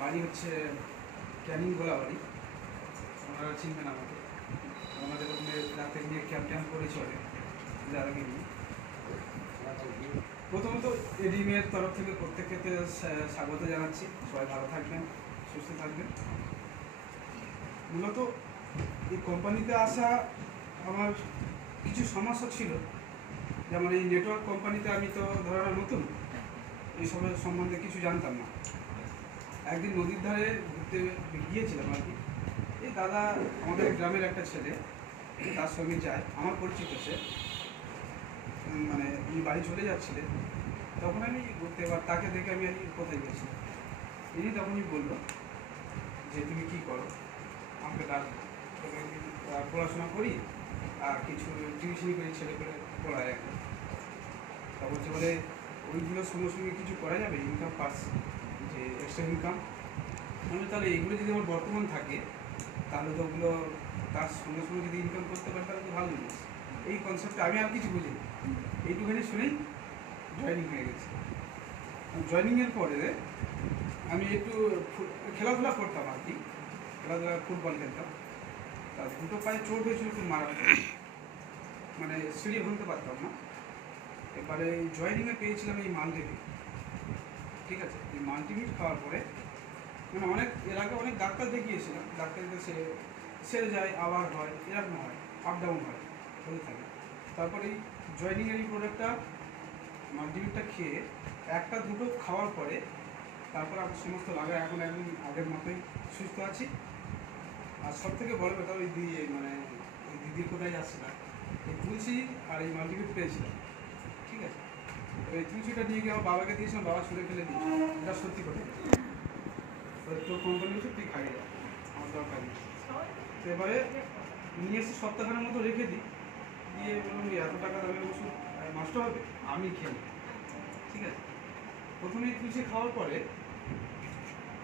বাড়ি হচ্ছে ক্যানিং গোলাবাড়ি, ওনারা চিনবেন আমাকে। আমাদের ওখানে ডাক্তার নিয়ে ক্যাম্প করেছে অনেক যারাকে নিয়ে। প্রথমত এডিমের তরফ থেকে প্রত্যেককে স্বাগত জানাচ্ছি। সবাই ভালো থাকবেন, সুস্থ থাকবেন। মূলত এই কোম্পানিতে আসা আমার কিছু সমস্যা ছিল, যেমন এই নেটওয়ার্ক কোম্পানিতে আমি তো ধরনের নতুন, এইসব সম্বন্ধে কিছু জানতাম না। একদিন নদীর ধারে ঘুরতে গিয়েছিলাম আর কি। এই দাদা আমাদের গ্রামের একটা ছেলে, তার সঙ্গে যায়, আমার পরিচিত সে, মানে উনি বাড়ি চলে যাচ্ছিলেন। তখন আমি ঘুরতে, এবার তাকে দেখে আমি কোথায় গেছি, ইনি তখনই বললো যে তুমি কী করো, আমাকে ডাকবো, পড়াশোনা করি আর কিছু টিউশনি করি, ছেলে করে পড়ায় এখন। তা বলছে বলে ওইগুলোর সঙ্গে সঙ্গে কিছু করা যাবে, ইনকাম পাস, যে এক্সট্রা ইনকাম। আমি তাহলে এইগুলো যদি আমার বর্তমান থাকে, তাহলে তো ওগুলো তার সঙ্গে সঙ্গে যদি ইনকাম করতে পারে তাহলে তো ভালো জিনিস। এই কনসেপ্টটা আমি আর কিছু বুঝি, এইটুখানি শুনেই জয়েনিং হয়ে গেছে। জয়েনিংয়ের পরে আমি একটু খেলাধুলা করতাম আর কি, খেলাধুলা ফুটবল খেলতাম। তা দুটো পায়ে চোট হয়েছিল খুব মারাত্মক, মানে সিঁড়ি ভাঙতে পারতাম না। এবারে জয়েনিংয়ে পেয়েছিলাম এই মাল্টিমিট, ঠিক আছে। এই মাল্টিমিট খাওয়ার পরে মানে অনেক, এর আগে অনেক ডাক্তার দেখিয়েছিলাম, ডাক্তারকে সেরে যায়, আবার হয়, এরকম হয়, আপ ডাউন হয়, হতে থাকে। তারপরে এই জয়েনিংয়ের এই প্রোডাক্টটা, মাল্টিমিটটা খেয়ে একটা দুটো খাওয়ার পরে তারপর আমার সমস্ত লাগা এখন একদম আগের মতোই সুস্থ আছি। আর সব থেকে বড় কথা ওই মানে ওই দিদির কোথায় যাচ্ছে না, এই তুলসী আর এই মাল্টিমিট পেয়েছিলাম, ঠিক আছে। এই তুলসীটা নিয়ে গিয়ে আমার বাবাকে দিয়েছিলাম, বাবা ছুঁড়ে ফেলে দিয়েছিল, এটা সত্যি কথা। তোর কোম্পানি ওষুধ তুই খাইয়ে যা, আমার দরকার নেই। তো এবারে নিয়ে এসে সপ্তাহখানের মতো রেখে দিই, দিয়ে বলুন এত টাকা দামের ওষুধ নষ্ট হবে, আমি খেয়ে নিই, ঠিক আছে। প্রথমে তুলসী খাওয়ার পরে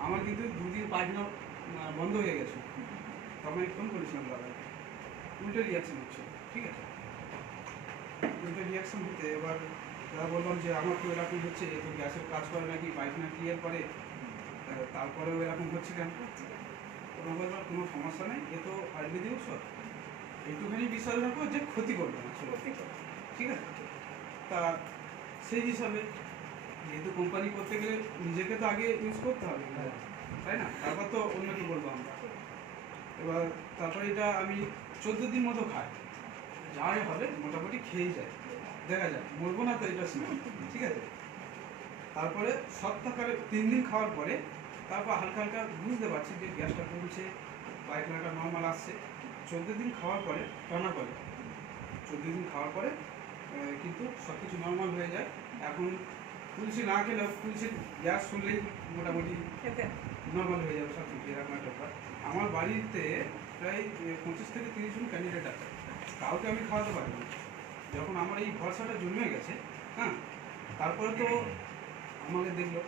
আমার কিন্তু দুদিন পায়খানা বন্ধ হয়ে গেছে। তখন আমি ফোন করেছিলাম দাদাকে, উল্টো রিয়াকশান হচ্ছে, ঠিক আছে। উল্টো রিয়াকশান হতে এবার দাদা বললাম যে আমার তো এরকম হচ্ছে, তো গ্যাসের কাজ করে নাকি, পায়খানা ক্লিয়ার করে, তারপরেও এরকম হচ্ছে কেন? ওরা বলবার কোনো সমস্যা নেই, এ তো আয়ুর্বেদিক ওষুধ, একটুখানি বিশ্বাস রাখো যে ক্ষতি করবে না, ঠিক আছে। তা সেই হিসাবে যেহেতু কোম্পানি করতে গেলে নিজেকে তো আগে ইউজ করতে হবে, তাই না? তারপর তো অন্য কি বলবো আমরা। এবার তারপরে এটা আমি 14 দিন মতো খাই, যাই হবে মোটামুটি খেয়েই যায়, দেখা যায় মরবো না তো, এটা শুনে, ঠিক আছে। তারপরে সপ্তাহে 3 দিন খাওয়ার পরে তারপর হালকা হালকা বুঝতে পারছি যে গ্যাসটা কমছে, পায়খানাটা নর্মাল আসছে। 14 দিন খাওয়ার পরে, টানা করে 14 দিন খাওয়ার পরে কিন্তু সব কিছু নর্মাল হয়ে যায়। এখন তুলসী না খেলেও তুলসীর গ্যাস শুনলেই মোটামুটি নর্মাল হয়ে যাবে সব কিছু, এরকম একটা ব্যাপার। আমার বাড়িতে প্রায় 25 থেকে 30 জন ক্যান্ডিডেট আছে, কাউকে আমি খাওয়াতে পারি না। যখন আমার এই ভরসাটা জন্মে গেছে, হ্যাঁ, তারপরে তো আমাকে দেখলো,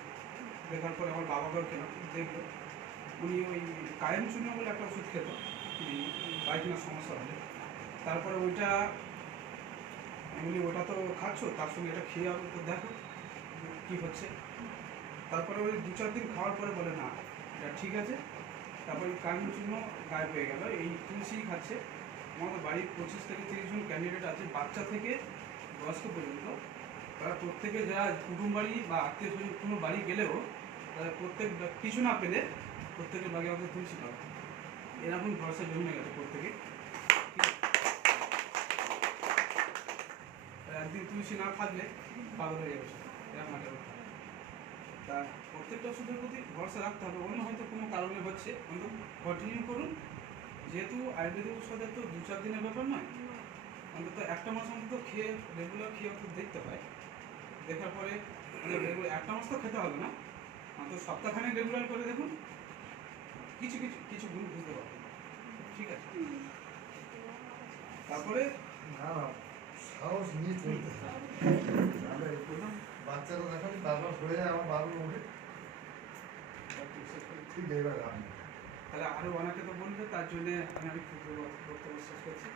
দেখার পরে আমার বাবাকেও খেলাম, দেখলো। উনি ওই কায়েম চূর্ণ বলে একটা ওষুধ খেত পায়খানার সমস্যা হলে, তারপরে ওইটা উনি ওটা তো খাচ্ছ, তার সঙ্গে এটা খেয়ে হবে তো দেখো কী হচ্ছে। তারপরে ওই 2-4 দিন খাওয়ার পরে বলে না এটা ঠিক আছে। তারপরে কায়েম চূর্ণ গায়েব হয়ে গেল, এই তুলসী খাচ্ছে। আমাদের বাড়ির 25 থেকে 30 জন ক্যান্ডিডেট আছে, বাচ্চা থেকে বয়স্ক পর্যন্ত। তারা প্রত্যেকে যারা কুটুম বাড়ি বা আত্মীয় স্বজন কোনো বাড়ি গেলেও তারা প্রত্যেক কিছু না পেলে প্রত্যেকের বাড়ি আমাদের তুলসী পাবে, এরকম ভরসা জন্মে গেছে প্রত্যেকে। একদিন তুলসী না থাকলে পাগল হয়ে যাবে, এরকম একটা ব্যাপার। তা প্রত্যেকটা ওষুধের প্রতি ভরসা রাখতে হবে, অন্য হয়তো কোনো কারণে হচ্ছে, অন্তত কন্টিনিউ করুন। যেহেতু আয়ুর্বেদিক ওষুধের তো 2-4 দিনের ব্যাপার নয়, অন্তত একটা মাস অন্তত খেয়ে, রেগুলার খেয়ে অন্তত দেখতে হয়। দেখার পরে একটা মাস তো খেতে হবে না, অন্তত সপ্তাহখানেক রেগুলার করে দেখুন, কিছু কিছু কিছু গুণ বুঝতে পারবেন, ঠিক আছে। তারপরে সাহস নিয়ে চলতে বাচ্চারা দেখালি বারবার সরে যায়, আমার বারবার উঠে ঠিক এবার তাহলে আরও অনেকে তো বলবে, তার জন্যে আমি বক্তব্য শেষ করছি।